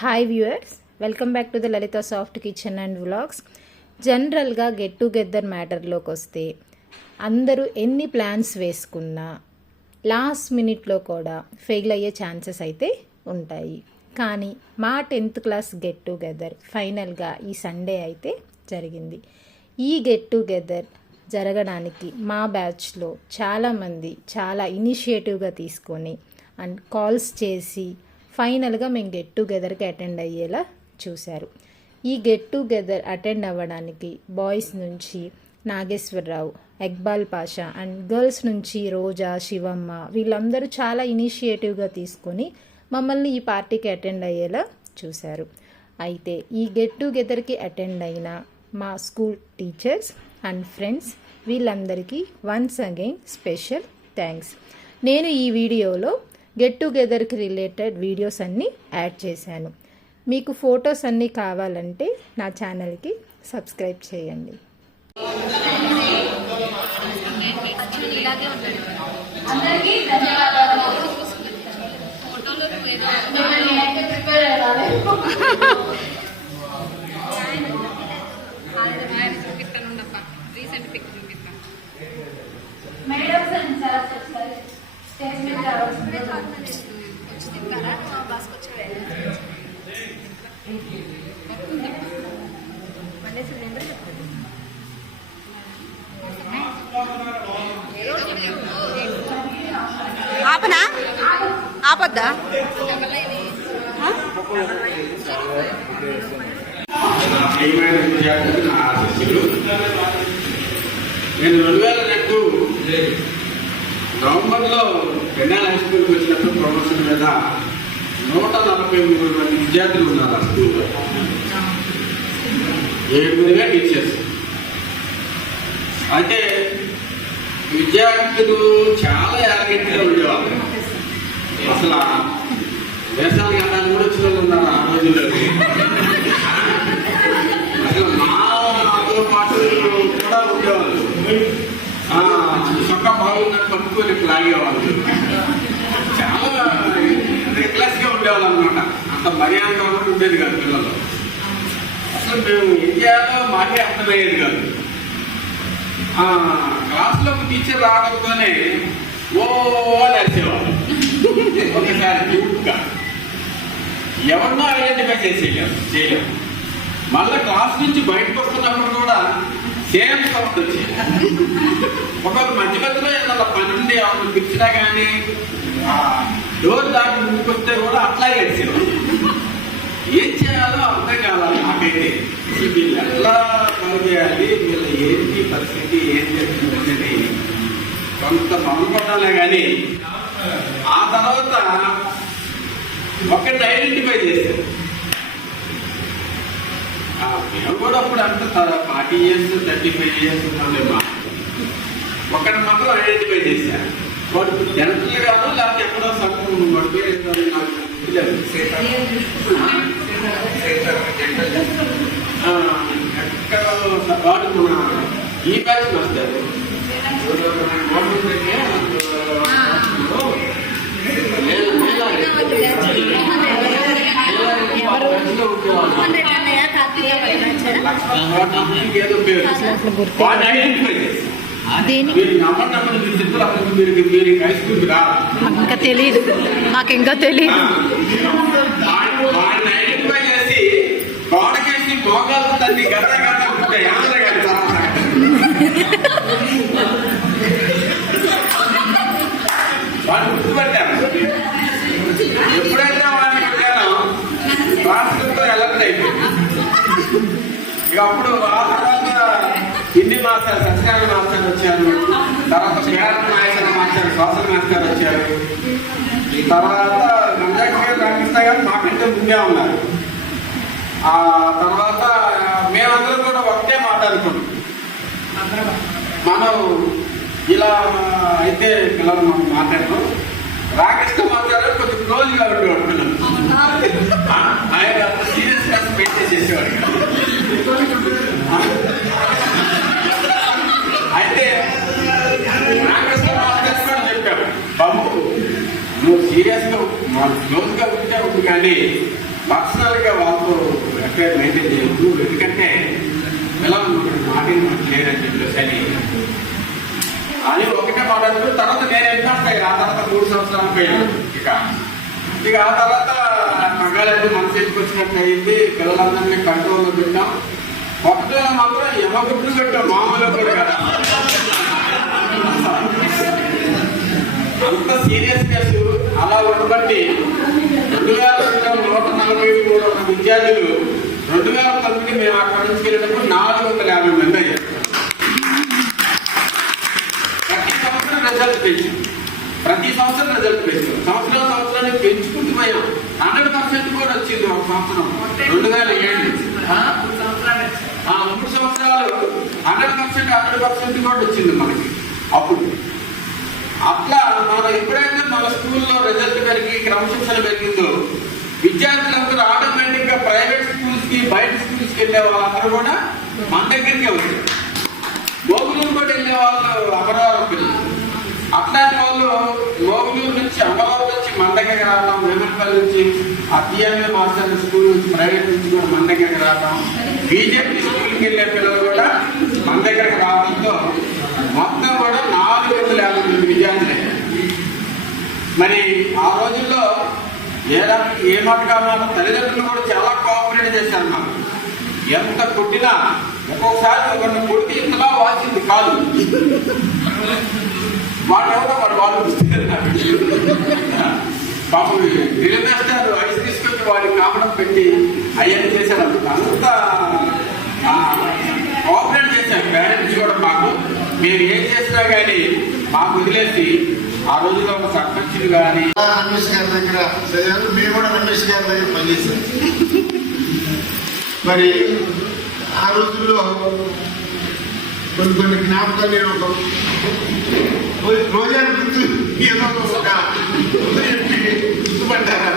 Hi viewers, welcome back to the Lalitha soft kitchen and vlogs. జనరల్గా get together మ్యాటర్లోకి వస్తే అందరూ ఎన్ని plans వేసుకున్నా లాస్ట్ మినిట్లో కూడా ఫెయిల్ అయ్యే ఛాన్సెస్ అయితే ఉంటాయి. కానీ మా 10th క్లాస్ గెట్ టుగెదర్ ఫైనల్గా ఈ సండే అయితే జరిగింది. ఈ గెట్ టుగెదర్ జరగడానికి మా బ్యాచ్లో చాలామంది చాలా ఇనిషియేటివ్గా తీసుకొని అండ్ కాల్స్ చేసి ఫైనల్గా మేము గెట్ టుగెదర్కి అటెండ్ అయ్యేలా చూశారు. ఈ గెట్ టుగెదర్ అటెండ్ అవ్వడానికి బాయ్స్ నుంచి నాగేశ్వరరావు, ఎక్బాల్ పాషా అండ్ గర్ల్స్ నుంచి రోజా, శివమ్మ వీళ్ళందరూ చాలా ఇనిషియేటివ్గా తీసుకొని మమ్మల్ని ఈ పార్టీకి అటెండ్ అయ్యేలా చూశారు. అయితే ఈ గెట్ టుగెదర్కి అటెండ్ అయిన మా స్కూల్ టీచర్స్ అండ్ ఫ్రెండ్స్ వీళ్ళందరికీ వన్స్ అగైన్ స్పెషల్ థ్యాంక్స్. నేను ఈ వీడియోలో గెట్ టుగెదర్కి రిలేటెడ్ వీడియోస్ అన్నీ యాడ్ చేశాను. మీకు ఫొటోస్ అన్నీ కావాలంటే నా ఛానల్కి సబ్స్క్రైబ్ చేయండి. అందరికీ ధన్యవాదాలు. ఆపనా ఆపద్దా? నేను 2002 నవంబర్లో పెన్నాల హై స్కూల్కి వచ్చినప్పుడు ప్రమోషన్ మీద 143 మంది విద్యార్థులు ఉన్నారు ఆ స్కూల్లో. 7 టీచర్స్. అయితే విద్యార్థులు చాలా యారగెంట్గా ఉండేవాళ్ళు. అసలు వేసాల గంధాలు కూడా వచ్చిన వాళ్ళు ఉన్నారు ఆ రోజుల్లో. అసలు మాతో పాటు కూడా ఉండేవాళ్ళు. చొక్క బాగున్నట్టు పట్టుకొని లాగేవాళ్ళు. చాలా రిక్లెస్గా ఉండేవాళ్ళు అనమాట. అంత మర్యాదగా కూడా ఉండేది కాదు పిల్లలు. అసలు మేము ఏం చేయాలో మాకే అర్థమయ్యేది కాదు. క్లాస్లోకి టీచర్ రావడంతోనే ఓ నడిచేవాళ్ళు. ఒకసారి గ్రూప్గా ఎవరినో ఐడెంటిఫై చేయలేము. మళ్ళీ క్లాస్ నుంచి బయటకు వస్తున్నప్పుడు కూడా సేమ్ సౌండ్ వచ్చేది. ఒకవేళ మధ్య మధ్యలో ఏమన్నా పని ఉండి ఎవరు పిలిచినా కానీ డోర్ దాటి ముందుకు వస్తే కూడా అట్లాగే అడిచేవాళ్ళు. ఏం చేయాలో అర్థం కావాలి నాకైతే. వీళ్ళు ఎట్లా పని చేయాలి, వీళ్ళ ఏంటి పరిస్థితి, ఏం చేస్తుంది కొంత మనంపడాలే. కానీ ఆ తర్వాత ఒకరిని ఐడెంటిఫై చేశారు. మేము కూడా అప్పుడు అంత 40 years 35 years ఉన్నామేమో. ఒకరిని మాత్రం ఐడెంటిఫై చేశారు. వాడు జనరల్ గాను లేకపోతే ఎక్కడో సంఘం వాడు పేరు నాకు ఎక్కడ వాడు మన ఈ బ్యాచ్ వస్తారు. ఏదో పేరు వాడిని ఐడెంటిఫై చేస్తారు. ఇంకా తెలీదు, నాకు ఇంకా తెలీదు. వాడిని ఐడెంటిఫై చేసి గోడకేసి భోగాలు తల్లి గడ్డ గడ్డ ఉంటాయి. వాడిని గుర్తుపట్టాను. ఎప్పుడైతే వాడిని పెట్టానో క్లాసులతో ఎలక్ట్ అయిపోయింది. ఇక అప్పుడు ఆ తర్వాత హిందీ మాస్టర్ సత్యనారాయణ మాస్టర్ వచ్చారు. తర్వాత పేరణ నాయకుల మాస్టర్ సోషల్ మాస్టర్ వచ్చారు. తర్వాత గంజాక్షర్ రామకృష్ణ గారు మాకంటే ముందే ఉన్నారు. ఆ తర్వాత మేమందరం కూడా ఒకటే మాట్లాడుకున్నాం. మనం ఇలా అయితే పిల్లలు మనం మాట్లాడతాం. రామకృష్ణ మాస్టర్ కొంచెం క్లోజ్గా ఉండేవాడు పిల్లలు. ఆయన సీరియస్గా మెయింటైన్ చేసేవాడు. అయితే రామకృష్ణ మాస్టర్ కూడా చెప్పాడు, బాబు నువ్వు సీరియస్గా క్లోజ్గా ఉంటే ఉంది కానీ పర్సనల్గా వాళ్ళతో ఎఫ్ఐఆర్ మెయింటైన్ చేయొద్దు, ఎందుకంటే పిల్లలు మాట్లాడలేదని చెప్పేసి అని ఒకటే మాట్లాడుతూ తర్వాత నేను ఎన్నిస్తాయి. ఆ తర్వాత 3 సంవత్సరాలు పోయాను. ఇక ఆ తర్వాత మగాలేదు మన చేతికి వచ్చినట్టు అయింది. పిల్లలందరినీ కంట్రోల్లో పెట్టాం. ఒకటే మాత్రం ఎమగుడ్లు పెట్టాం, మామూలు కూడా కదా. అంత సీరియస్ కేసు అలా ఉండబట్టి 2043 విద్యార్థులు 2009 మేము అక్కడి నుంచి వెళ్ళినప్పుడు 450 మంది అయ్యారు. ప్రతి సంవత్సరం రిజల్ట్ పెంచాం. సంవత్సరానికి పెంచుకుంటూ పోయాం. 100% కూడా వచ్చింది ఒక సంవత్సరం 2007. 3 సంవత్సరాలు 100% కూడా వచ్చింది మనకి. అప్పుడు అట్లా మనం ఎప్పుడైతే మన స్కూల్లో రిజల్ట్ పెరిగి క్రమశిక్షణ పెరిగిందో విద్యార్థులందరూ ఆటోమేటిక్ గా ప్రైవేట్ స్కూల్స్ కి బయట స్కూల్స్ కి వెళ్ళే వాళ్ళందరూ కూడా మన దగ్గరికే వచ్చారు. మోగులూరు కూడా వెళ్ళే వాళ్ళు అమరావతి పిల్లలు. అట్లాంటి వాళ్ళు మోగులూరు నుంచి అమరావతి నుంచి మన దగ్గరికి రావడం, వేమపల్లి నుంచి ఆ టీఎంఏ మాస్టర్ స్కూల్ నుంచి ప్రైవేట్ నుంచి కూడా మన దగ్గరికి రావడం, బీజేపీ స్కూల్కి వెళ్ళే పిల్లలు కూడా మన దగ్గరికి రావడంతో మొత్తం కూడా 450 విద్యార్థులే. మరి ఆ రోజుల్లో ఏ మాట కావాలన్నా తల్లిదండ్రులు కూడా చాలా కోఆపరేట్ చేశారు. నాకు ఎంత కొట్టినా ఒక్కొక్కసారి ఒక కొడితే ఇంతలా వాసింది కాదు. వాడు ఎవరో వాళ్ళు పాపం నిలబేస్తారు. ఐస్ తీసుకొచ్చి వాడికి కాపడం పెట్టి అవన్నీ చేశారు. అంత కోఆపరేట్ చేశారు పేరెంట్స్ కూడా. మాకు మేము ఏం చేసినా కానీ మాకు వదిలేసి ఆ రోజుల్లో ఒక సర్పంచులు కానీ రమేష్ గారి దగ్గర చదివారు. మేము కూడా రమేష్ గారి దగ్గర పనిచేశాం. మరి ఆ రోజుల్లో కొన్ని జ్ఞాపకాలు నేను రోజా గుర్తు ఏదో ఒక గుర్తుపడ్డారా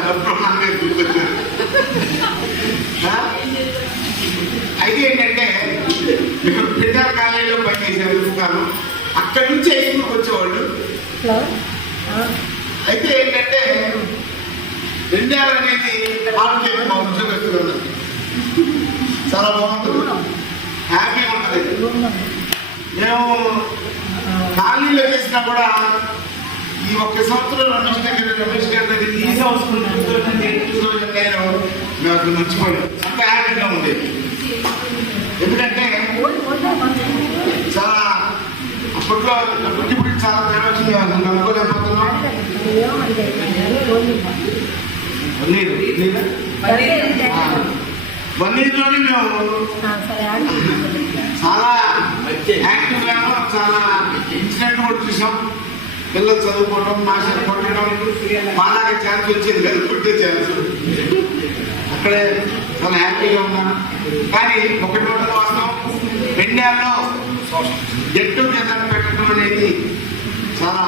గుర్తుపట్టారు. అయితే ఏంటంటే ఇక్కడ పిల్లర్ కాలేజీలో పనిచేసాను. అక్కడి నుంచి హైస్కూల్కి వచ్చేవాళ్ళు. అయితే ఏంటంటే 2 ఏళ్ళు అనేది ఆరోగ్యం మా ఉద్యోగస్తులు చాలా బాగుంటుంది, హ్యాపీగా ఉంటుంది. మేము కాలనీలో చేసినా కూడా ఈ 1 సంవత్సరం రమేష్ గారి దగ్గర ఈ సంవత్సరం 2009 మేము అక్కడ మర్చిపోయాం. అంత హ్యాపీగా ఉంది. ఎందుకంటే చాలా అప్పట్లో ఇప్పుడు చాలా ప్రేమ వచ్చింది. అనుకోలేకపోతున్నాం. వన్నీరులోనే మేము చాలా యాక్టివ్ గాను చాలా ఇన్సిడెంట్ కూడా చూసాం. పిల్లలు చదువుకోవడం, మాస్టర్ కొట్టడం, మాలాగా ఛాన్స్ వచ్చింది కదా, కొట్టే ఛాన్స్. అక్కడే చాలా హ్యాపీగా ఉన్నాను. కానీ ఒకటి వాస్తవం, ఇండియాలో గెట్ టుగెదర్ పెట్టడం అనేది చాలా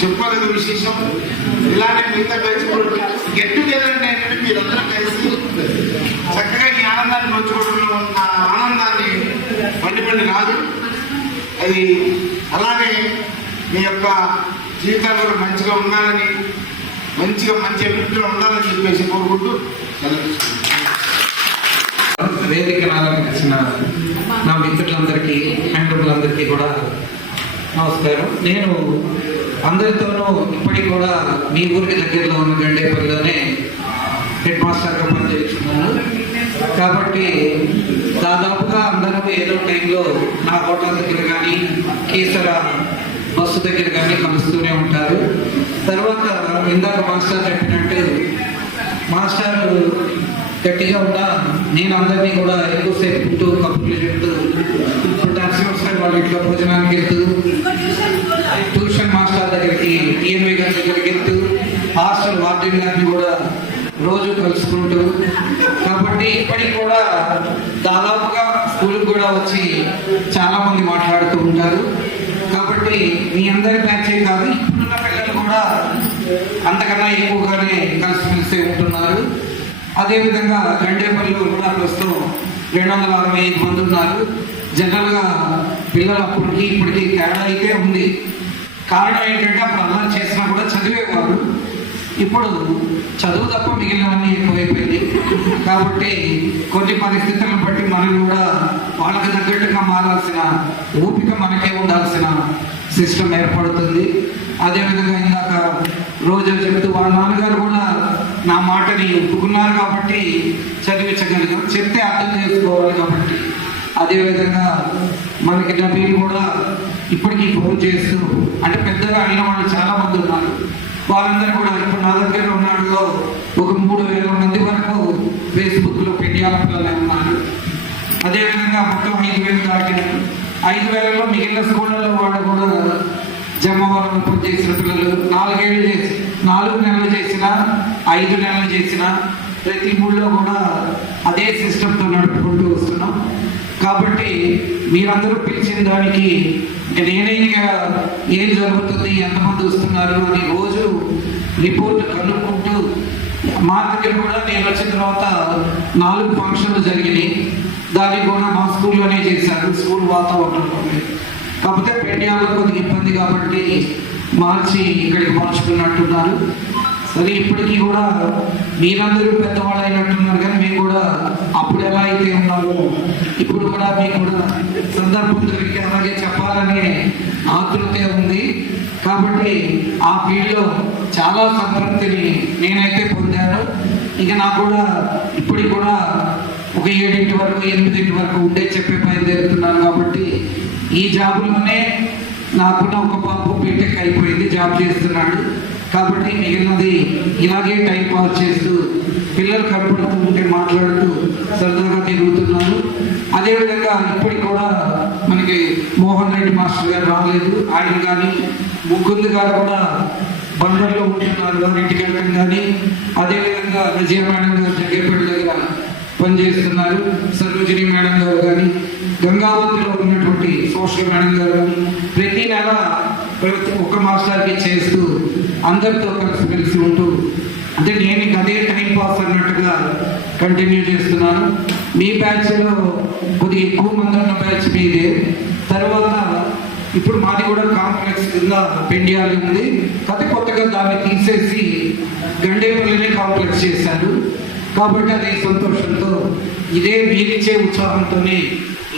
చెప్పగల విశేషం. ఇలానే మిగతా కలిసి గెట్ టుగెదర్ అంటే ఏంటంటే మీరందరూ కలిసి చక్కగా ఈ ఆనందాన్ని పంచుకోవడంలో ఉన్న ఆనందాన్ని పండి రాదు. అది అలానే మీ యొక్క జీవితాలు కూడా మంచిగా ఉండాలని, మంచి అభివృద్ధిలో ఉండాలని చెప్పేసి కోరుకుంటూ వేదిక ఆరంభించిన నా మిత్రులందరికీ, మెంబర్లందరికీ కూడా నమస్కారం. నేను అందరితోనూ ఇప్పటికి కూడా మీ ఊరికి దగ్గరలో ఉన్న గండేపల్లిలోనే హెడ్ మాస్టర్గా పనిచేస్తున్నాను. కాబట్టి దాదాపుగా అందరూ ఏదో టైంలో నా హోటల్ దగ్గర కానీ కేసర బస్సు దగ్గర కానీ కలుస్తూనే ఉంటారు. తర్వాత ఇందాక మాస్టర్ చెప్పినట్టు మాస్టర్ గట్టిగా ఉంటా, నేను అందరినీ కూడా ఎక్కువసేపు పుట్టు కప్పులు చెప్తూ, ఇప్పుడు నరసింహ వాళ్ళ ఇంట్లో భోజనానికి వెళ్తూ, ట్యూషన్ మాస్టర్ దగ్గరికి, టీఎంఏ గారి దగ్గరికి వెళ్తూ, హాస్టల్ వార్డెన్ గారిని కూడా రోజు కలుసుకుంటూ, కాబట్టి ఇప్పటికి కూడా దాదాపుగా స్కూల్కి కూడా వచ్చి చాలా మంది మాట్లాడుతూ ఉంటారు. కాబట్టి మీ అందరి బ్యాచే కాదు, ఇప్పుడున్న పిల్లలు కూడా అంతకన్నా ఎక్కువగానే కలిసిమెలిసి ఉంటున్నారు. అదేవిధంగా గండేపల్లిలో కూడా ప్రస్తుతం 265 మంది ఉన్నారు. జనరల్గా పిల్లలు అప్పటికి ఇప్పటికీ తేడా అయితే ఉంది. కారణం ఏంటంటే అప్పుడు అలా చేసినా కూడా చదివేవారు. ఇప్పుడు చదువు తప్ప మిగిలినవన్నీ ఎక్కువైపోయింది. కాబట్టి కొన్ని పరిస్థితులను బట్టి మనం కూడా వాళ్ళకి తగ్గట్టుగా మారాల్సిన ఓపిక మనకే ఉండాల్సిన సిస్టమ్ ఏర్పడుతుంది. అదేవిధంగా ఇందాక రోజు చెప్తూ వాళ్ళ నాన్నగారు కూడా నా మాటని ఒప్పుకున్నారు కాబట్టి చదివించగలిగాం, చెప్తే అర్థం చేసుకోవాలి కాబట్టి. అదేవిధంగా మనకి నబీలు కూడా ఇప్పటికీ ఫోన్ చేస్తూ, అంటే పెద్దగా అయిన వాళ్ళు చాలా మంది ఉన్నారు, వాళ్ళందరూ కూడా ఇప్పుడు నా దగ్గర ఉన్నాడులో ఒక 3,000 మంది వరకు ఫేస్బుక్లో పెండియాల పిల్లలే ఉన్నారు. అదేవిధంగా మొత్తం 5,000 దాటినారు. 5,000లో మిగిలిన స్కూళ్ళల్లో వాళ్ళు కూడా జమ్మవరం పనిచేసిన పిల్లలు 4 నెలలు చేసిన 5 నెలలు చేసిన ప్రతి ఊళ్ళో కూడా అదే సిస్టంతో నడుపుకుంటూ వస్తున్నాం. కాబట్టి మీరందరూ పిలిచిన దానికి నేనే ఏం జరుగుతుంది, ఎంతమంది వస్తున్నారు అని రోజు రిపోర్ట్ కనుక్కుంటూ, మా దగ్గర కూడా నేను వచ్చిన తర్వాత 4 ఫంక్షన్లు జరిగినాయి. దానికి కూడా మా స్కూల్లోనే చేశారు, స్కూల్ వాతావరణంలోనే. కాకపోతే పెండియాల్లో కొద్దిగా ఇబ్బంది కాబట్టి మార్చి ఇక్కడికి మార్చుకున్నట్టున్నారు. సరే, ఇప్పటికీ కూడా మీరందరూ పెద్దవాళ్ళు అయినట్టున్నారు, కానీ మేము కూడా అప్పుడు ఎలా అయితే ఉన్నామో ఇప్పుడు కూడా మీకు కూడా సందర్భం దొరికి అలాగే చెప్పాలనే ఆతృత ఉంది. కాబట్టి ఆ ఫీల్డ్లో చాలా సంతృప్తిని నేనైతే పొందాను. ఇక నాకు కూడా ఇప్పటికి కూడా ఒక 7 వరకు 8 వరకు ఉండే చెప్పే బయలుదేరుతున్నాను. కాబట్టి ఈ జాబులోనే నాకున్న ఒక పాప బీటెక్ అయిపోయింది, జాబ్ చేస్తున్నాడు. కాబట్టి మిగిలినది ఇలాగే టైం పాస్ చేస్తూ పిల్లలు కనపడుతూ ఉంటే మాట్లాడుతూ సరదాగా తిరుగుతున్నాను. అదేవిధంగా ఇప్పటికి కూడా మనకి మోహన్ రెడ్డి మాస్టర్ గారు రాలేదు, ఆయన కానీ ముకుంద్ గారు కూడా బందర్లో ఉంటున్నారు, వారింటికి వెళ్ళడం కానీ. అదేవిధంగా విజయ మేడం గారు జగ్గేపల్లి దగ్గర పనిచేస్తున్నారు, సరోజిని మేడం గారు కానీ, గంగావతిలో ఉన్నటువంటి సోషల్ మేడం గారు కానీ ప్రతి నెల ప్రతి ఒక్క మాస్టర్కి చేస్తూ అందరితో కలిసి ఉంటూ, అంటే నేను అదే టైం పాస్ అన్నట్టుగా కంటిన్యూ చేస్తున్నాను. మీ బ్యాచ్లో కొద్దిగా ఎక్కువ మంది ఉన్న బ్యాచ్ మీదే. తర్వాత ఇప్పుడు మాది కూడా కాంప్లెక్స్ కింద పెండియాలి ఉంది, కానీ కొత్తగా దాన్ని తీసేసి గండేపల్లినే కాంప్లెక్స్ చేశారు. కాబట్టి అదే సంతోషంతో ఇదే మీరిచ్చే ఉత్సాహంతోనే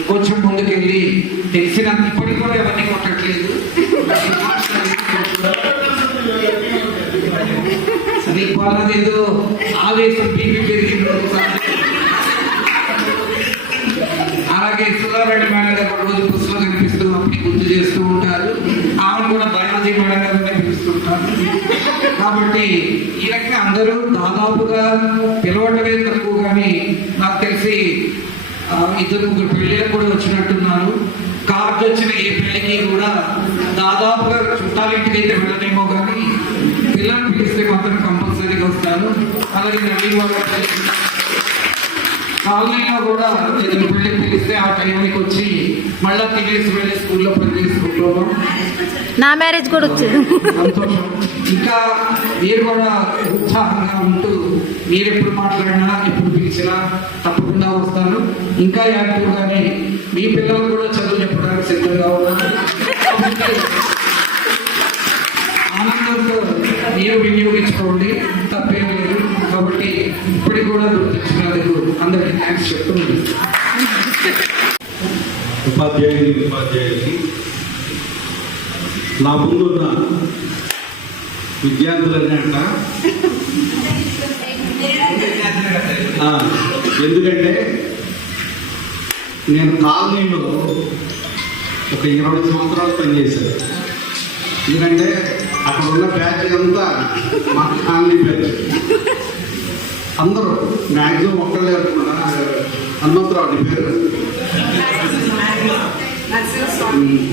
ఇంకొంచెం ముందుకెళ్ళి తెలిసినంత ఇప్పటికి కూడా ఎవరిని కొట్టట్లేదు. సరే, వాళ్ళదేదో ఆవేశం బీపీ పెరిగింది. అలాగే సుధారెడ్డి మేడం గారు రోజు పుస్తకం కనిపిస్తూ అప్పటి గుర్తు చేస్తూ ఉంటారు. ఆమెను కూడా బయాలజీ మేడం గారు పిలుస్తుంటారు. కాబట్టి ఈ రకంగా అందరూ దాదాపుగా పిలవటమే తక్కువ, కానీ నాకు తెలిసి 2-3 పెళ్ళిళ్ళకు కూడా వచ్చినట్టున్నారు. కార్డు వచ్చిన ఏ పెళ్లికి కూడా దాదాపుగా చుట్టాలింటికి అయితే వెళ్ళనేమో, కానీ పిల్లల్ని పిలిస్తే మాత్రం కంపల్సరీగా వస్తాను. అలాగే నవీన్ వాళ్ళ కాలనీలో కూడా ఏదైనా పెళ్లికి పిలిస్తే ఆ టైంకి వచ్చి మళ్ళీ తినేసి వెళ్ళి స్కూల్లో పని చేసుకుంటున్నాం. నా మ్యారేజ్ కూడా వచ్చింది. సంతోషం. ఇంకా మీరు కూడా ఉత్సాహంగా ఉంటూ మీరు ఎప్పుడు మాట్లాడినా ఎప్పుడు పిలిచినా తప్పకుండా వస్తాను. ఇంకా యాక్టివ్గానే మీ పిల్లలు కూడా చదువు చెప్పడానికి సిద్ధంగా ఉన్నారు. ఆనందంతో మీరు వినియోగించుకోండి, తప్పేం లేదు. కాబట్టి ఇప్పటికి కూడా గుర్తించినందుకు అందరికీ థ్యాంక్స్ చెప్తున్నాను. ఉపాధ్యాయులకి నా ముందున్న విద్యార్థులనే అంట. ఎందుకంటే నేను కాలనీలో ఒక 20 సంవత్సరాలు పనిచేశాను. ఎందుకంటే అక్కడ ఉన్న బ్యాచ్ అంతా మా కాలనీ బ్యాచ్. అందరూ మ్యాక్సిమం ఒక్కళ్ళే అనుకున్నా. హనుమంతరావు పేరు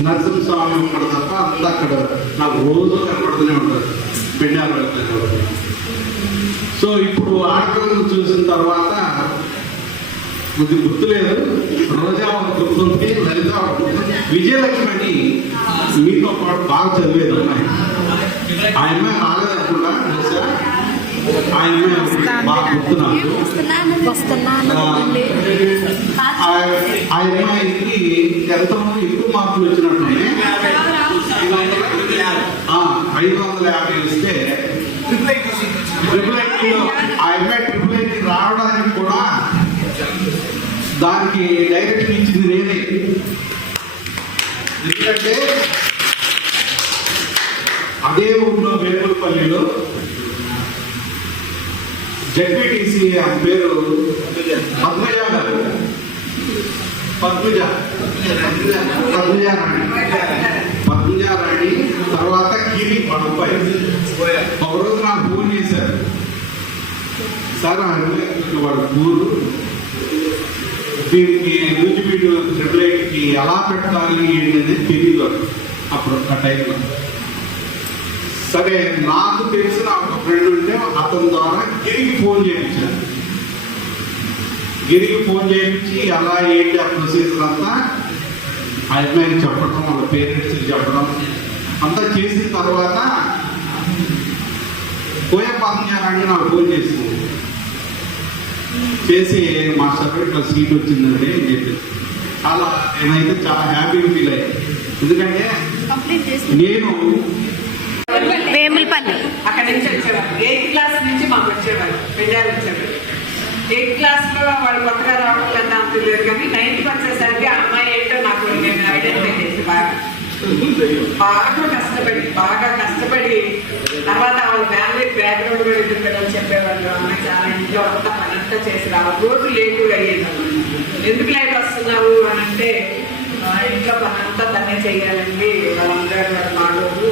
నరసింహస్వామి అక్కడ తప్ప అంతా అక్కడ నాకు రోజు కనపడుతూనే ఉంటారు పెండాలు వెళ్తారు. సో ఇప్పుడు ఆడపిల్లలు చూసిన తర్వాత కొద్ది గుర్తులేదు, రోజా గుర్తుంది, లలిత విజయలక్ష్మి అని మీతో పాటు బాగా చదివేది అమ్మాయి. ఆ అమ్మాయి రాలేదనుకుంటా, ఆ అమ్మాయి బాగా గుర్తున్నాను. ఆ అమ్మాయికి ఎంతో ఎక్కువ మార్కులు వచ్చినట్టున్నాయి. 550 ఇస్తే ఆ అమ్మాయి ట్రిపుల్ రావడానికి కూడా దానికి డైరెక్షన్ ఇచ్చింది నేనే. ఎందుకంటే అదే ఊళ్ళో వేములపల్లిలో జడ్పీటీసీ ఆమె పేరు పద్మజ గారు, పద్మజారాణి తర్వాత గిరి పడపాయి. ఒకరోజు నాకు ఫోన్ చేశారు, సార్ వాడు ఊరు దీనికి నూజివీడు ట్రిపుల్ ఐటీకి ఎలా పెట్టాలి ఏంటనేది తెలియదు అప్పుడు ఆ టైంలో. సరే నాకు తెలిసిన ఒక ఫ్రెండ్ ఉంటే అతని ద్వారా గిరికి ఫోన్ చేయించాను. గిరికి ఫోన్ చేయించి అలా ఏంటి ఆ ప్రొసీజర్ అంతా ఆ అమ్మాయిని చెప్పడం, వాళ్ళ పేరెంట్స్కి చెప్పడం అంతా చేసిన తర్వాత కోయపాత్యారాన్ని నాకు ఫోన్ చేసింది. చేసి మాస్టర్ ఇట్లా సీట్ వచ్చిందండి అని చెప్పి అలా నేనైతే చాలా హ్యాపీగా ఫీల్ అయ్యాను. ఎందుకంటే నేను వేములపల్లి అక్కడి నుంచి వచ్చేవారు. 8th క్లాస్ నుంచి మాకు వచ్చేవారు, పెళ్ళాలు వచ్చేవారు. 8th క్లాస్లో వాళ్ళు కొత్తగా రావట్లేదు అంత తెలియదు, కానీ 9th వచ్చేసరికి ఆ అమ్మాయి ఏంటో నాకు నేను ఐడెంటిఫై చేసి బాగా కష్టపడి తర్వాత వాళ్ళ ఫ్యామిలీ బ్యాక్గ్రౌండ్ కూడా ఇద్దరు పిల్లలు చెప్పేవాళ్ళు. అమ్మాయి చాలా ఇంట్లో అంతా పనంతా చేసి రావాలి. రోజు లేటు అయ్యేది. ఎందుకు లేట్ వస్తున్నారు అని అంటే ఇంట్లో పనంతా తనే చెయ్యాలండి, వాళ్ళందరూ మాడోదు,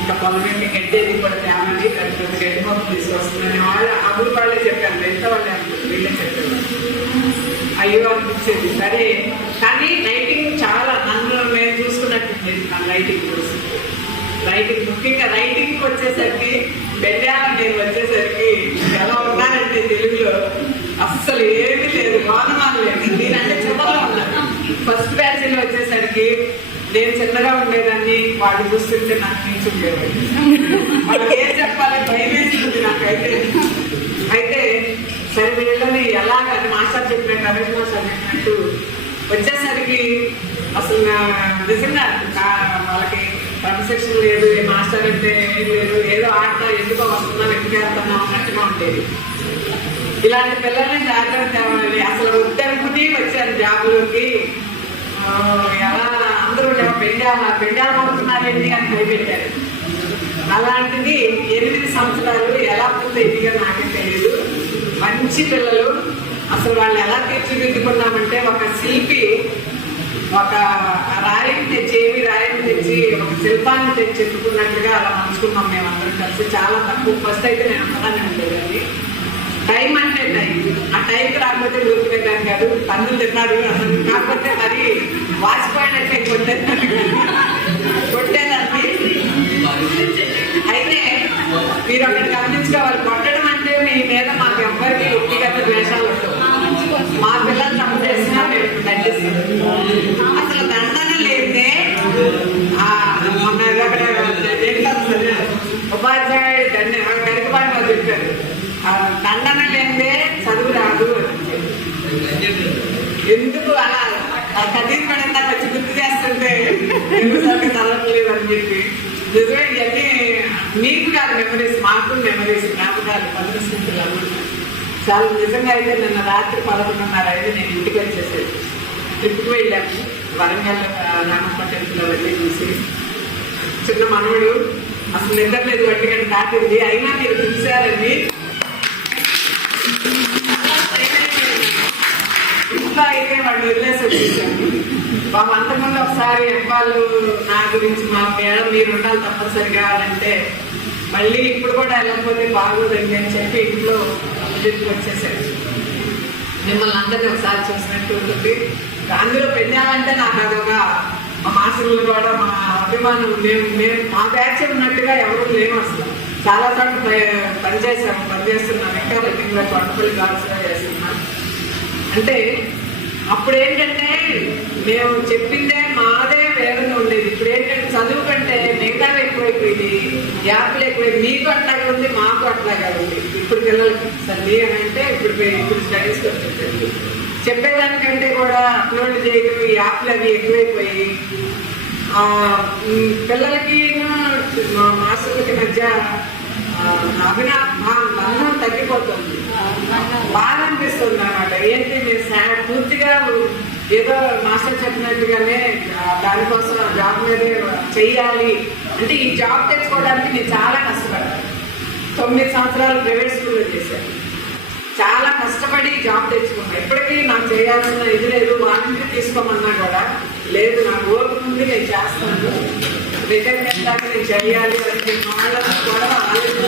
ఇంకా పొలమేంటి గడ్డేది కూడా తేమండి, పెద్ద గడ్డి మొత్తం తీసుకొస్తుందని వాళ్ళు అప్పుడు వాళ్ళే చెప్పారు. ఎంత వాళ్ళే వీళ్ళే చెప్పారు. అయ్యో అనిపించేది. సరే కానీ లైటింగ్ చాలా నన్ను మేము చూసుకున్నట్టు లైటింగ్ ముఖ్యంగా రైటింగ్కి వచ్చేసరికి బెల్లాల నేను వచ్చేసరికి ఎలా ఉన్నానంటే తెలుగులో అస్సలు ఏమీ లేదు, మానమానం లేదు. నేనంటే చిన్నగా ఉన్నాను. ఫస్ట్ బ్యాచ్లో వచ్చేసరికి నేను చిన్నగా ఉండేదాన్ని, వాళ్ళు చూస్తుంటే నాకు నుంచి ఉండేవాళ్ళు. వాళ్ళకి ఏం చెప్పాలి భయమేస్తుంది నాకైతే. అయితే సరే వీళ్ళని ఎలాగ అది మాస్టర్ చెప్పినట్టు, రమేష్ మాస్టర్ చెప్పినట్టు వచ్చేసరికి అసలు నిజంగా వాళ్ళకి క్రమశిక్షణ లేదు, మాస్టర్ అంటే లేదు, ఏదో ఆట ఎందుకో వస్తున్నాం ఎందుకు వెళ్తున్నాం అన్నట్టుగా ఉండేది. ఇలాంటి పిల్లల్ని జాగ్రత్త అవ్వాలి. అసలు వద్దనుకుని వచ్చాను జాబులోకి. ఎలా అందరూ పెండాలు పడుతున్నారండి అని భయపెట్టారు. అలాంటిది 8 సంవత్సరాలు ఎలా పూర్తయిందిగా నాకే తెలియదు. మంచి పిల్లలు. అసలు వాళ్ళు ఎలా తీర్చిదిద్దుకున్నామంటే ఒక శిల్పి ఒక రాయిని తెచ్చి ఒక శిల్పాన్ని తెచ్చి చెప్పుకున్నట్లుగా అలా మంచుకున్నాం మేమందరం కలిసి. చాలా తక్కువ. ఫస్ట్ అయితే నేను అంతగానే ఉండేదాన్ని. టైం అంటే టైం, ఆ టైంకి రాకపోతే ఊరుకునేదాన్ని కాదు. తన్నులు తిన్నాడు అసలు, కాకపోతే మరి వాచిపోయినట్టే కొట్టేదాన్ని. అయితే మీరు అక్కడ గమనించుకోవాలి, కొట్టడం అంటే మీ మీద మాకు ఎవ్వరికి వ్యక్తిగత ద్వేషాలు ఉండవు. మా పిల్లలు తప్పు చేసినా మేము దండిస్తాం. అసలు దండన లేదే ఉపాధ్యాయుడు గరికపాటి వాళ్ళు చెప్పారు, దండన లేదే చదువు రాదు అని. ఎందుకు అలా కదీర్ పడిందా వచ్చి గుర్తు చేస్తుంటే ఎందుకు చదవట్లేదు అని చెప్పి. నిజమే ఇవన్నీ మీకు కాదు మెమరీస్, మాకు మెమరీస్, జ్ఞాపకాలు, పరిస్థితులు చాలా. నిజంగా అయితే నిన్న రాత్రి 11:30 నేను ఇంటికి వచ్చేసేది. ట్రిప్కి వెళ్ళాము వరంగల్ రామప్ప టెంపుల్లో వెళ్ళి చూసి. చిన్న మనవుడు అసలు నిద్రలేదు, 1 గంట దాటింది, అయినా మీరు చూశారని ఇంట్లో అయితే వాళ్ళు వదిలేసి వచ్చేసాను. బాబు అంతకుముందు ఒకసారి వాళ్ళు నా గురించి మా మేడం మీరు ఉండాలి తప్పనిసరిగా అంటే మళ్ళీ ఇప్పుడు కూడా వెళ్ళకపోతే బాగోదండి అని చెప్పి ఇంట్లో వచ్చేసారు. మిమ్మల్ని అందరినీ ఒకసారి చూసినట్టు ఉంటుంది. అందులో పెళ్ళాలంటే నాకు అదొక మా మాస్టర్లు కూడా మా అభిమానం. మేము మా బ్యాచ్ ఉన్నట్టుగా ఎవరు లేము. అసలు చాలా చోట్ల పనిచేస్తున్నాను. ఇంకా రైటింగ్లో కొండపల్లి గాల్స్గా చేస్తున్నాను. అంటే అప్పుడు ఏంటంటే మేము చెప్పిందే మాదే వేదన ఉండేది. ఇప్పుడు ఏంటంటే చదువు కంటే మిగతావి ఎక్కువైపోయింది, యాప్లు ఎక్కువైంది. మీకు అట్లాగే ఉంది, మాకు అట్లాగే ఉంది. ఇప్పుడు పిల్లలకి సర్ది అని అంటే ఇప్పుడు స్టడీస్కి వచ్చేది చెప్పేదానికంటే కూడా అప్లోడ్ చేయడం, ఈ యాప్లు అవి ఎక్కువైపోయి పిల్లలకి మాస్టర్లకి మధ్య బంధం తగ్గిపోతుంది. బాధ అనిపిస్తుంది అన్నమాట. ఏంటి మీరు పూర్తిగా ఏదో మాస్టర్ చెప్పినట్టుగానే దానికోసం జాబ్ మీదే చెయ్యాలి అంటే, ఈ జాబ్ తెచ్చుకోవడానికి నేను చాలా కష్టపడ్డాను. 9 సంవత్సరాలు ప్రైవేట్ స్కూల్లో చేశాను. చాలా కష్టపడి జాబ్ తెచ్చుకున్నాను. ఎప్పటికీ నాకు చేయాల్సిన ఇది లేదు. వాటిని తీసుకోమన్నా కూడా లేదు, నాకు ఓపిక ఉంది, నేను చేస్తాను, రిటైర్మెంట్ దాకా నేను చేయాలి అని వాళ్ళని కూడా ఆలోచన.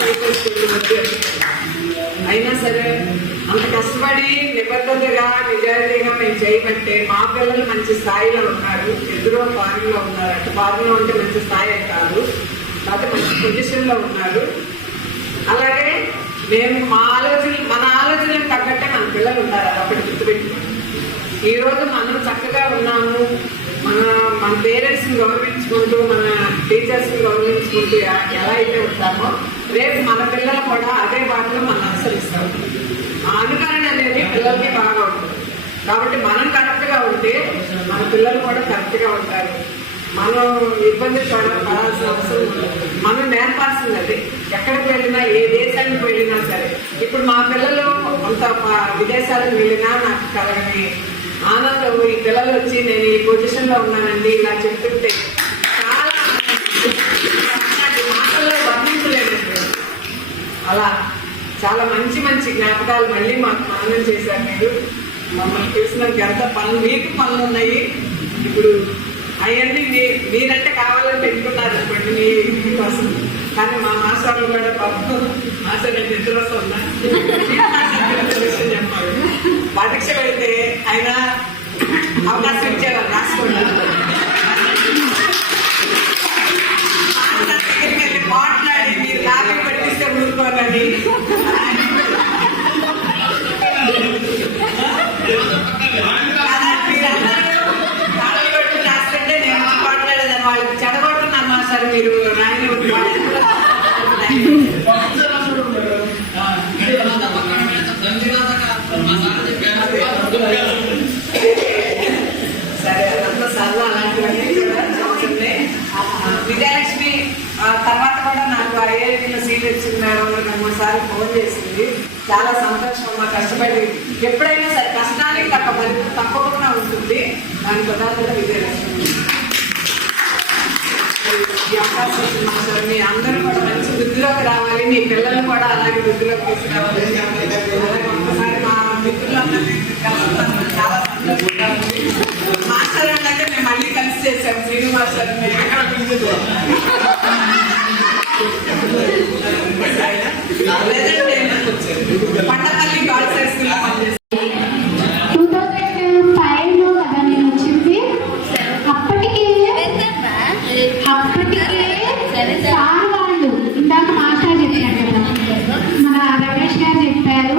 అయినా సరే అంత కష్టపడి నిబద్ధతగా నిజాయితీగా మేము చేయబట్టే మా పిల్లలు మంచి స్థాయిలో ఉన్నారు. ఎదురో ఫారిన్లో ఉన్నారు. అటు ఫారిన్లో ఉంటే మంచి స్థాయి కాదు, లేకపోతే మంచి పొజిషన్లో ఉన్నారు. అలాగే మేము మన ఆలోచనలకు తగ్గట్టే మన పిల్లలు ఉన్నారు. అదొకటి గుర్తుపెట్టుకోండి. ఈరోజు మనం చక్కగా ఉన్నాము, మన పేరెంట్స్ని గౌరవించుకుంటూ, మన టీచర్స్ని గౌరవించుకుంటూ ఎలా అయితే ఉంటామో, రేపు మన పిల్లలు కూడా అదే బాటలో మనం అనుసరిస్తాము. ఆ అనుకరణ అనేది పిల్లలకి బాగా ఉంటుంది. కాబట్టి మనం కరెక్ట్గా ఉంటే మన పిల్లలు కూడా కరెక్ట్గా ఉంటారు. మనం ఇబ్బంది పడాల్సిన అవసరం ఉండదు. మనం నేర్పాల్సింది అది. ఎక్కడికి వెళ్ళినా, ఏ దేశానికి వెళ్ళినా సరే. ఇప్పుడు మా పిల్లలు అంత విదేశాలకు వెళ్ళినా నాకు కలగని ఆనందం, ఈ పిల్లలు వచ్చి నేను ఈ పొజిషన్లో ఉన్నానండి ఇలా చెప్తుంటే చాలా మాటల్లో వర్ణించలేదండి. అలా చాలా మంచి మంచి జ్ఞాపకాలు మళ్ళీ మాకు ఆనందం చేశారు మీరు. మమ్మల్ని చూసినందుకు ఎంత పనులు, మీకు పనులు ఉన్నాయి. ఇప్పుడు అవన్నీ మీరంటే కావాలని పెట్టుకున్నారు అనుకోండి మీకోసం. కానీ మా మాస్టర్లు కూడా పాపం మాస్టర్ నిద్ర వస్తుందా విషయం చెప్పాలి. పరీక్ష పెడితే ఆయన అవకాశం ఇచ్చేవారు రాసుకోండి. దగ్గరికి వెళ్ళి మాట్లాడి మీరు లాభం పట్టిస్తే ఊరుకోనని వాళ్ళకి చెడగొట్టున్నాను మాస్టర్ మీరు రాయని సరే అదంతా సరదా అలాంటివన్నీ కూడా అవుతుంది. విజయలక్ష్మి తర్వాత కూడా నాకు ఐఐటీలో సీట్ వచ్చింది మేడం 2-3 సార్లు ఫోన్ చేసింది. చాలా సంతోషం. మా కష్టపడి ఎప్పుడైనా సరే కష్టానికి తప్పకుండా ఉంటుంది. దానికి ఉదాహరణ విజయలక్ష్మి. ఈ అవకాశం వచ్చింది మాస్టర్. మీ అందరూ కూడా మంచి వృద్ధిలోకి రావాలి, మీ పిల్లలు కూడా అలాగే వృద్ధిలోకి తీసుకురావాలి. అలాగే ఒక్కసారి మా మిత్రులందరినీ కలుస్తాను. చాలా సంతోషంగా ఉంది. మాస్టర్ అంటే మేము మళ్ళీ కలిసి చేసాం. శ్రీను మాస్టర్ పండపల్లి గర్ల్స్ హై స్కూల్లో పనిచేస్తాను. 2005లో కదా నేను వచ్చింది. అప్పటికే సార్ వాళ్ళు ఇందాక మాస్టర్ చెప్పారు కదా, మన రమేష్ గారు చెప్పారు,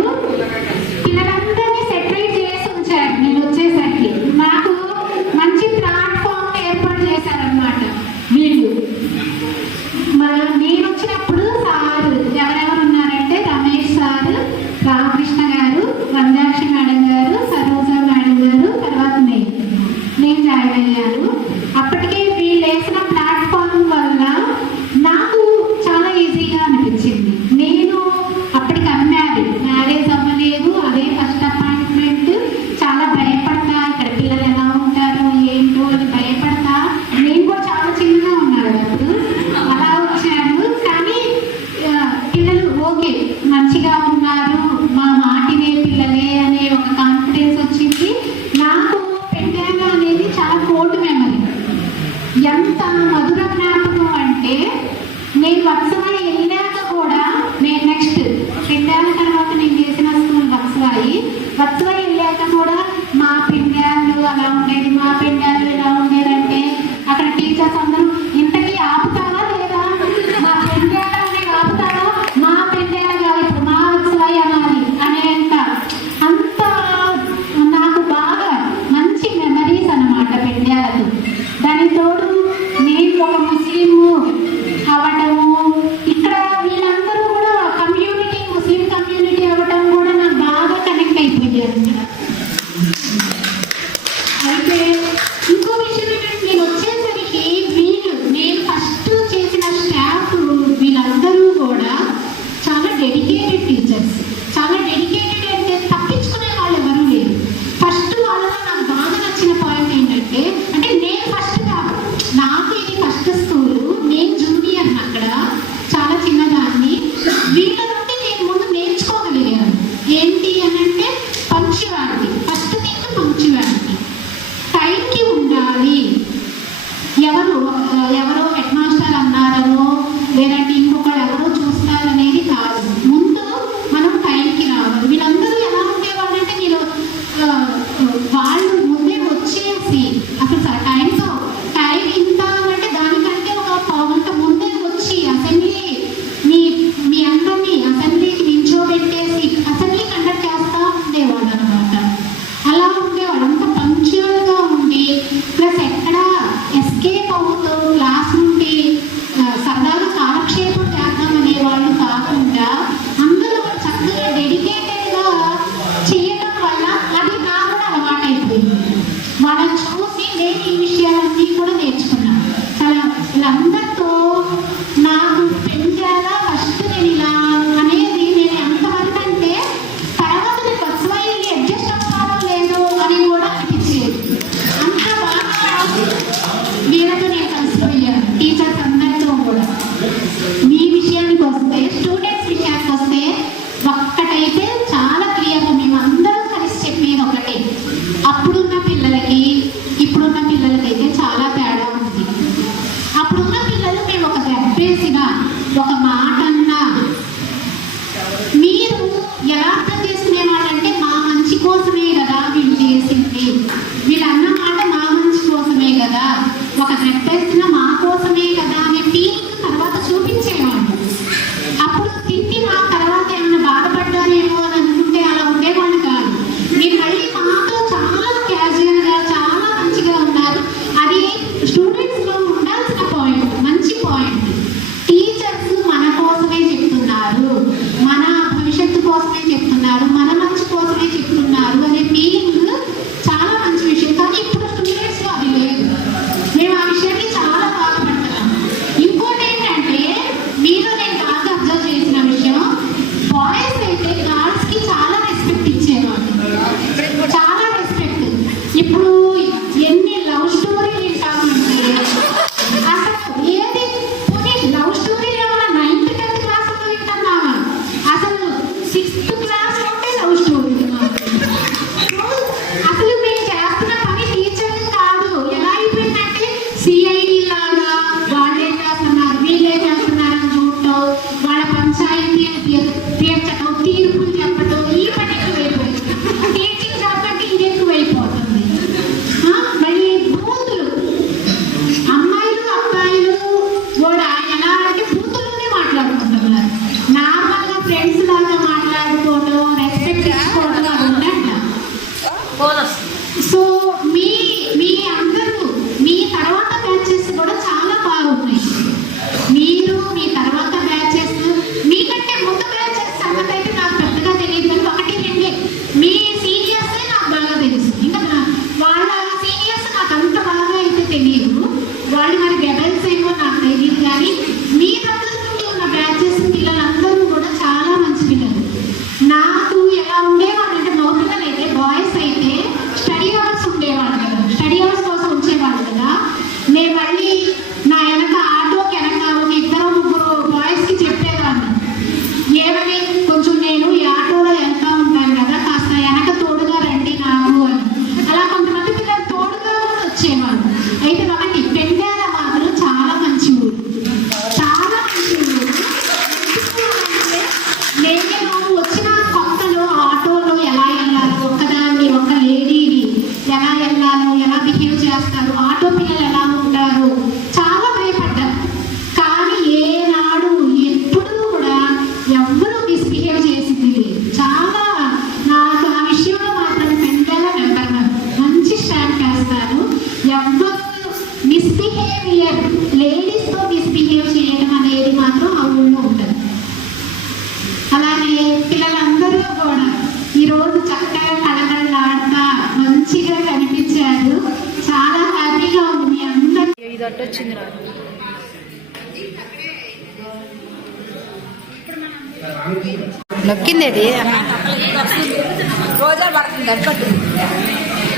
రోజు చక్కగా కళకళలాడుతా మంచిగా కనిపించారు. చాలా హ్యాపీగా ఉంది మీ అందరూ. ఇది అట్టొచ్చింది రా. నొక్కింది అది రోజా పడుతుంది అడ్పట్టుంది.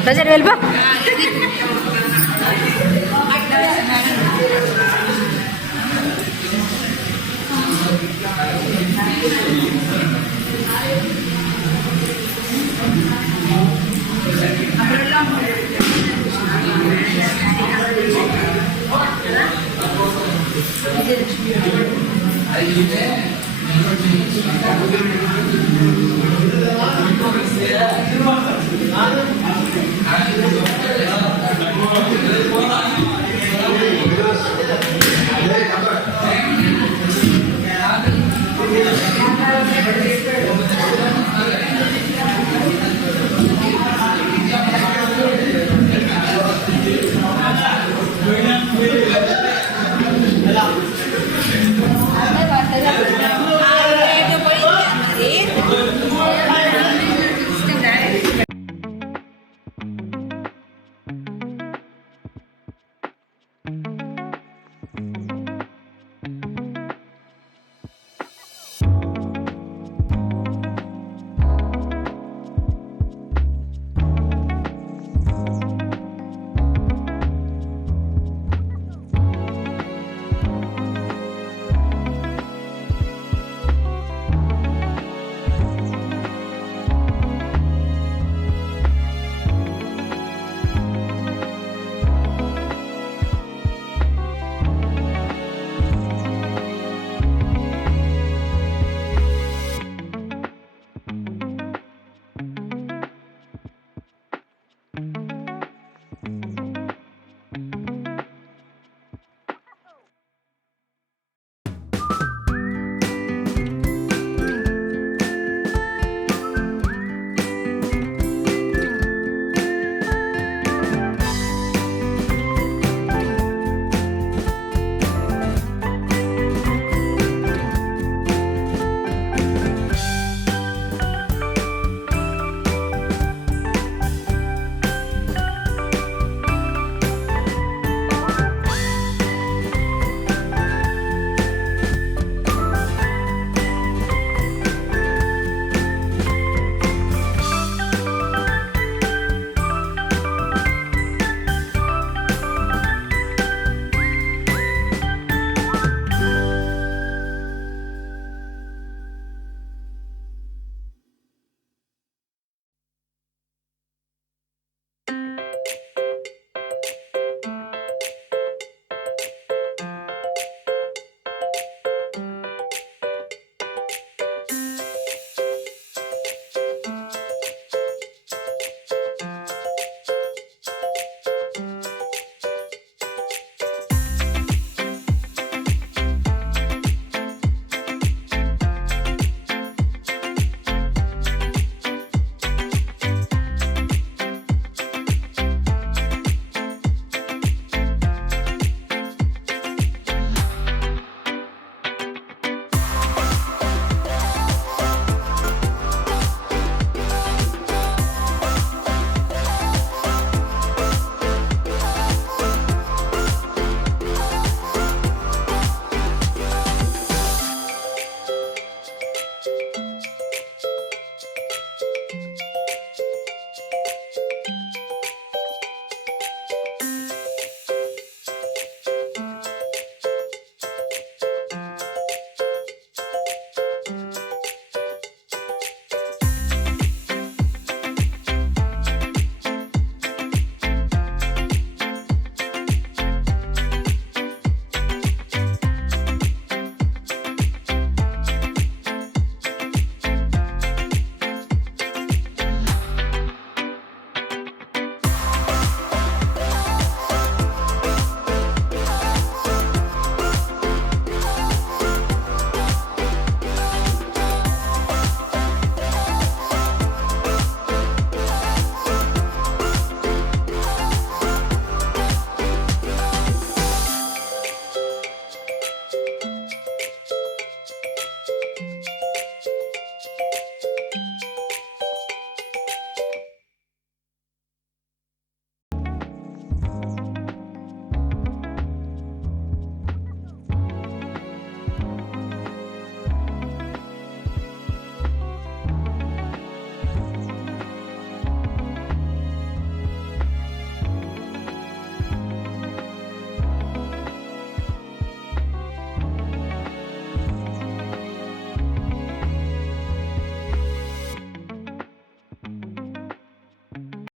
రోజా వెళ్ళిపో.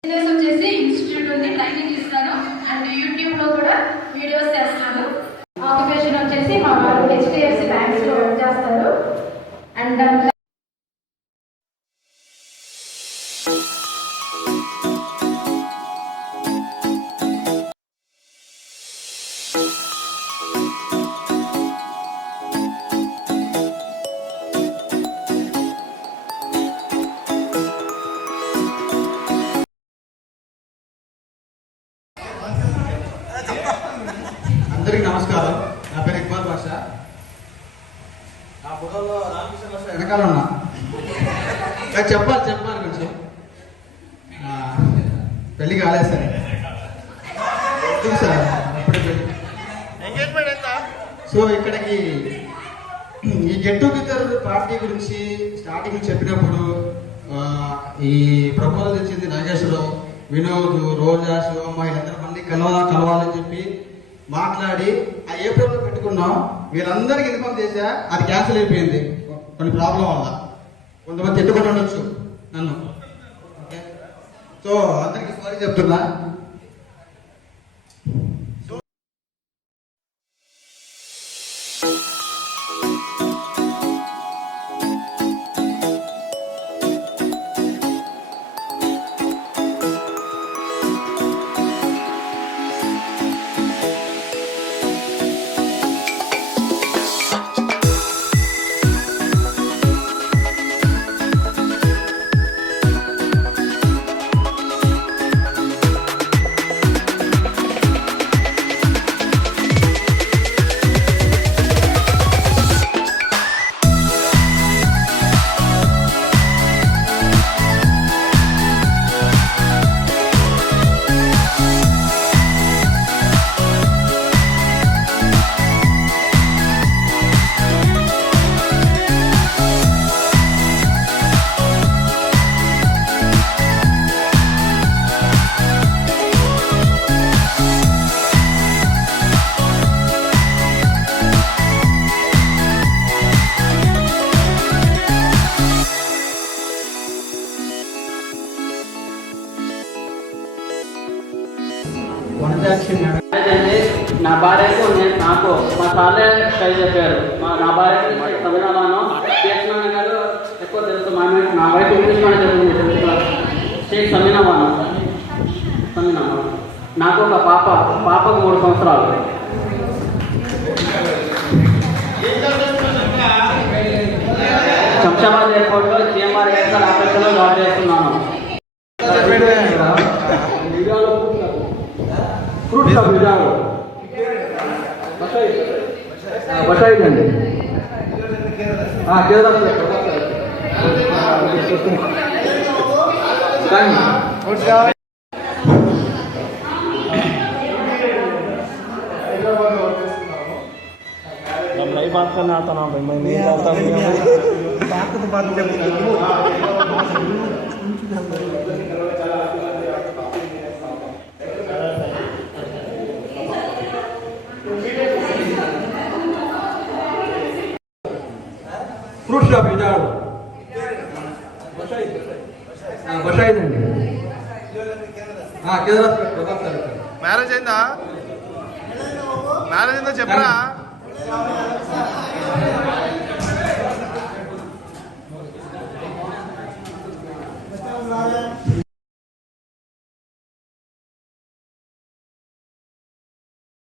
బిజినెస్ వచ్చేసి ఇన్స్టిట్యూట్ ఉంది, ట్రైనింగ్ ఇస్తాను అండ్ యూట్యూబ్ లో కూడా వీడియోస్ చేస్తాను. ఆక్యుపేషన్ వచ్చేసి మా వారు హెచ్డిఎఫ్సి బ్యాంక్స్ లో వర్క్ చేస్తారు అండ్ అందరికీ నమస్కారం. నా పేరు ఇక్బాల్ బాషా. నా ఫోటోలో రామకృష్ణ బాషా వెనకాల ఉన్నా. చెప్పాలి కొంచెం. పెళ్ళి కాలేదు సార్. ఎందుకు సార్ అప్పుడే పెళ్ళి? సో ఇక్కడికి ఈ గెట్ టుగెదర్ పార్టీ గురించి స్టార్టింగ్ చెప్పినప్పుడు ఈ ప్రపోజల్ ఇచ్చింది నాగేశ్వరరావు, వినోద్, రోజా, శివమ్మ వీళ్ళందరూ మంది కలవాలని చెప్పి మాట్లాడి ఆ ఏప్రిల్లో పెట్టుకున్నాం. వీళ్ళందరికీ ఇన్ఫార్మ్ చేశా, అది క్యాన్సిల్ అయిపోయింది కొన్ని ప్రాబ్లం వల్ల. కొంతమంది తిట్టుకొని ఉండొచ్చు నన్ను. ఓకే, సో అందరికీ సారీ చెప్తున్నా. నా భార్యకు నాకు మా సార్లే ట్రై చెప్పారు. నా భార్యకి తమిళనాడు పిఎస్నాన్న గారు ఎక్కువ తెలుసు. నా వైపు ఇంగ్లీష్ మన చదువుతుంది, తెలుసు. షేక్ సమీనాబాను. నాకు ఒక పాపకు 3 సంవత్సరాలు. శంషాబాద్ ఎయిర్పోర్ట్లో జిఎంఆర్ ఎయిర్సెల్ ఆఫీసులో జాబ్ చేస్తున్నాను. ఫ్రూట్స్ ఆఫ్ విజాలు బటాయి అండి. हम नहीं बात करना आता ना भाई, मैं नहीं आता बात तो बात ఫ్రూట్ షాప్ విజయవాడ బషాయిద్ అండి. మ్యారేజ్ అయిందా? మ్యారేజ్ అయిందో చెప్పరా?